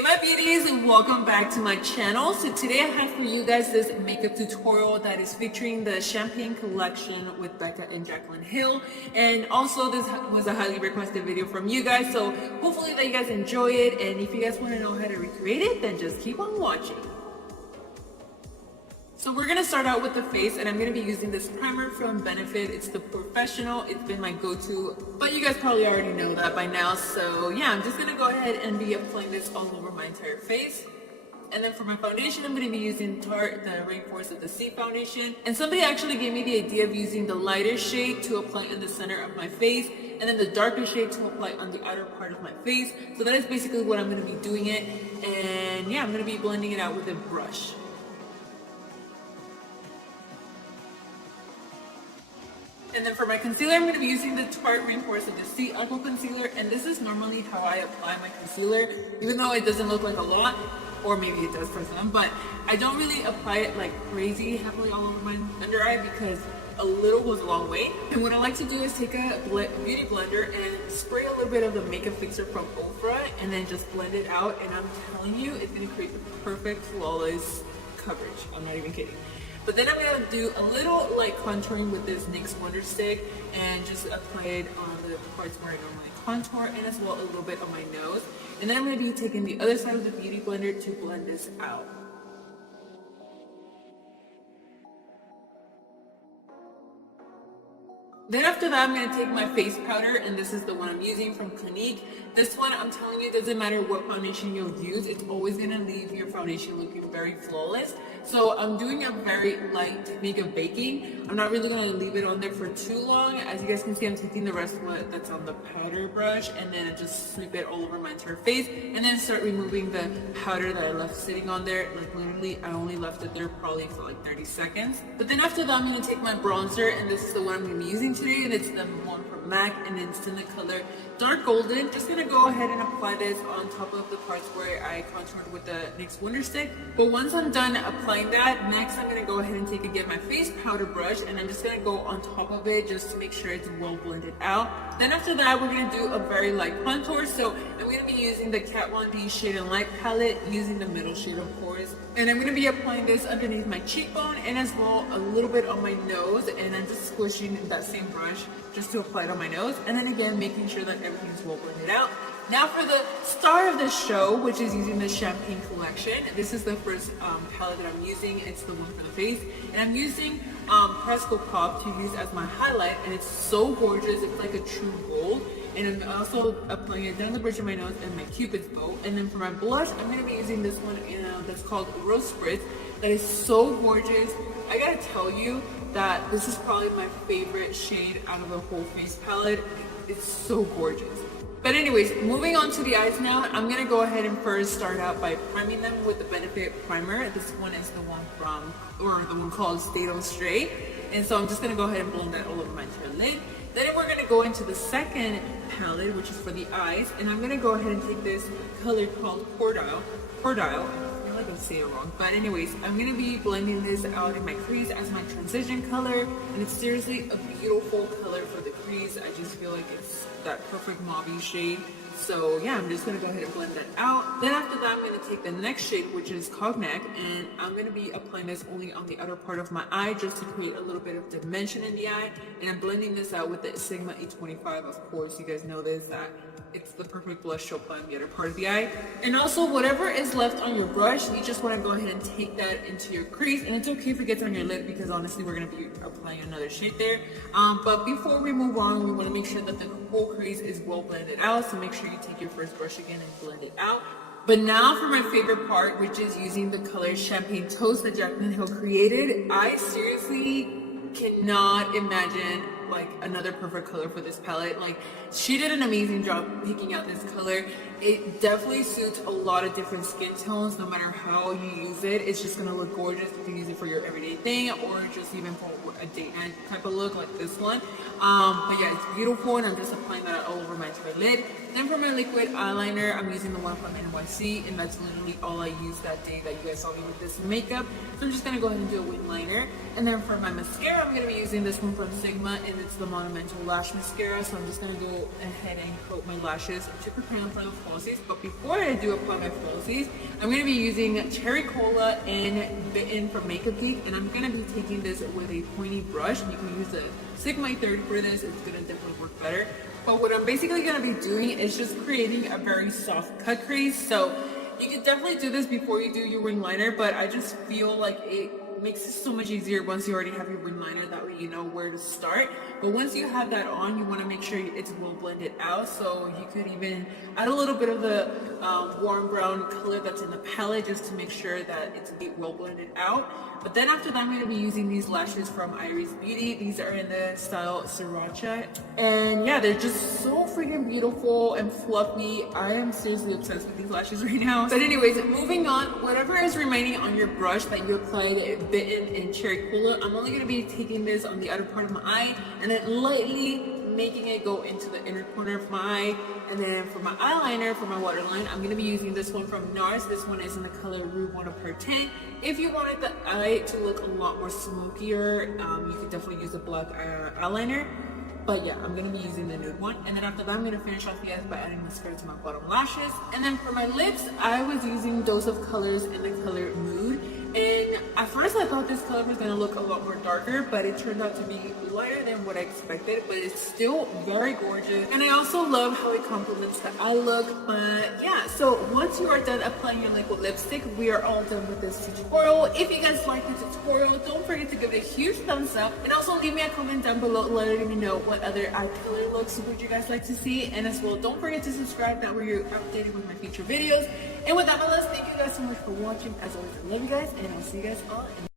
Hey my beauties, and welcome back to my channel. So today I have for you guys this makeup tutorial that is featuring the Champagne collection with Becca and Jaclyn Hill, and also this was a highly requested video from you guys, so hopefully that you guys enjoy it. And if you guys want to know how to recreate it, then just keep on watching. So we're gonna start out with the face, and I'm gonna be using this primer from Benefit. It's the Professional. It's been my go-to, but you guys probably already know that by now. So yeah, I'm just gonna go ahead and be applying this all over my entire face. And then for my foundation, I'm gonna be using Tarte, the Rainforest of the Sea foundation. And somebody actually gave me the idea of using the lighter shade to apply in the center of my face, and then the darker shade to apply on the outer part of my face. So that is basically what I'm gonna be doing it. And yeah, I'm gonna be blending it out with a brush. And then for my concealer, I'm going to be using the Tarte Rainforest of the Sea Alcohol Concealer. And this is normally how I apply my concealer, even though it doesn't look like a lot, or maybe it does for some, but I don't really apply it like crazy heavily all over my under eye because a little goes a long way. And what I like to do is take a beauty blender and spray a little bit of the makeup fixer from Ofra and then just blend it out. And I'm telling you, it's going to create the perfect, flawless coverage. I'm not even kidding. But then I'm going to do a little like contouring with this NYX Wonder Stick and just apply it on the parts where I normally contour, and as well a little bit on my nose. And then I'm going to be taking the other side of the beauty blender to blend this out. Then after that, I'm going to take my face powder, and this is the one I'm using from Clinique. This one, I'm telling you, doesn't matter what foundation you'll use, it's always going to leave your foundation looking very flawless. So I'm doing a very light makeup baking. I'm not really going to leave it on there for too long. As you guys can see, I'm taking the rest of what that's on the powder brush, and then I just sweep it all over my entire face, and then start removing the powder that I left sitting on there. Like literally, I only left it there probably for like 30 seconds. But then after that, I'm going to take my bronzer, and this is the one I'm going to be using today, and it's the one from MAC, and it's in the color Dark Golden. Just gonna go ahead and apply this on top of the parts where I contoured with the NYX Wonder Stick. But once I'm done applying that, next I'm gonna go ahead and take again my face powder brush, and I'm just gonna go on top of it just to make sure it's well blended out. Then after that, we're gonna do a very light contour. So I'm gonna be using the Kat Von D Shade and Light palette, using the middle shade of course. And I'm gonna be applying this underneath my cheekbone and as well a little bit on my nose, and I'm just squishing that same brush just to apply it on my nose, and then again making sure that everything is well blended out. Now for the star of the show, which is using the Champagne collection. This is the first palette that I'm using. It's the one for the face, and I'm using Presco Pop to use as my highlight, and it's so gorgeous. It's like a true gold. And I'm also applying it down the bridge of my nose and my Cupid's bow. And then for my blush, I'm going to be using this one that's called Rose Spritz. That is so gorgeous. I gotta tell you that this is probably my favorite shade out of the whole face palette. It's so gorgeous. But anyways, moving on to the eyes now, I'm gonna go ahead and first start out by priming them with the Benefit primer. This one is the one the one called Stay Don't Stray. And so I'm just gonna go ahead and blend that all over my entire lid. Then we're gonna go into the second palette, which is for the eyes. And I'm gonna go ahead and take this color called Cordile. I can say it wrong, but anyways, I'm gonna be blending this out in my crease as my transition color, and it's seriously a beautiful color for the crease. I just feel like it's that perfect mauve shade. So yeah, I'm just gonna go ahead and blend that out. Then after that, I'm gonna take the next shade, which is Cognac, and I'm gonna be applying this only on the outer part of my eye just to create a little bit of dimension in the eye. And I'm blending this out with the Sigma 825. Of course, you guys know this, that it's the perfect blush to apply on the other part of the eye. And also, whatever is left on your brush, you just want to go ahead and take that into your crease. And it's okay if it gets on your lid, because honestly, we're going to be applying another shade there. But before we move on, we want to make sure that the whole crease is well blended out. So make sure you take your first brush again and blend it out. But now for my favorite part, which is using the color Champagne Toast that Jaclyn Hill created. I seriously cannot imagine like another perfect color for this palette. Like, she did an amazing job picking out this color. It definitely suits a lot of different skin tones. No matter how you use it, it's just gonna look gorgeous. You can use it for your everyday thing, or just even for a date night type of look like this one. But yeah, it's beautiful, and I'm just applying that all over my entire lid. Then for my liquid eyeliner, I'm using the one from NYC, and that's literally all I used that day that you guys saw me with this makeup. So I'm just gonna go ahead and do a wing liner. And then for my mascara, I'm gonna be using this one from Sigma, and it's the Monumental Lash Mascara. So I'm just gonna go ahead and coat my lashes to prepare them for the fall. falsies. But before I do apply my falsies, I'm going to be using Cherry Cola and Bitten from Makeup Geek, and I'm going to be taking this with a pointy brush. You can use the Sigma 30 for this, it's going to definitely work better. But what I'm basically going to be doing is just creating a very soft cut crease. So you can definitely do this before you do your wing liner, but I just feel like it makes it so much easier once you already have your wing liner. That way you know where to start. But once you have that on, you want to make sure it's well blended out. So you could even add a little bit of the warm brown color that's in the palette just to make sure that it's well blended out. But then after that, I'm going to be using these lashes from Iris Beauty. These are in the style Sriracha. And yeah, they're just so freaking beautiful and fluffy. I am seriously obsessed with these lashes right now. But anyways, moving on, whatever is remaining on your brush that you applied Bitten in Cherry Cola, I'm only going to be taking this on the outer part of my eye and then lightly making it go into the inner corner of my eye. And then for my eyeliner, for my waterline, I'm going to be using this one from NARS. This one is in the color Rue 1/10. If you wanted the eye to look a lot more smokier, you could definitely use a black eyeliner. But yeah, I'm going to be using the nude one. And then after that, I'm going to finish off the eyes by adding mascara to my bottom lashes. And then for my lips, I was using Dose of Colors in the color Mood. And at first I thought this color was going to look a lot more darker, but it turned out to be lighter than what I expected, but it's still very gorgeous. And I also love how it complements the eye look. But yeah, so once you are done applying your liquid lipstick, we are all done with this tutorial. If you guys like the tutorial, don't forget to give it a huge thumbs up, and also leave me a comment down below letting me know what other eye color looks would you guys like to see. And as well, don't forget to subscribe, that way you're updated with my future videos. And with that, my loves, thank you guys so much for watching. As always, I love you guys, and I'll see you guys all in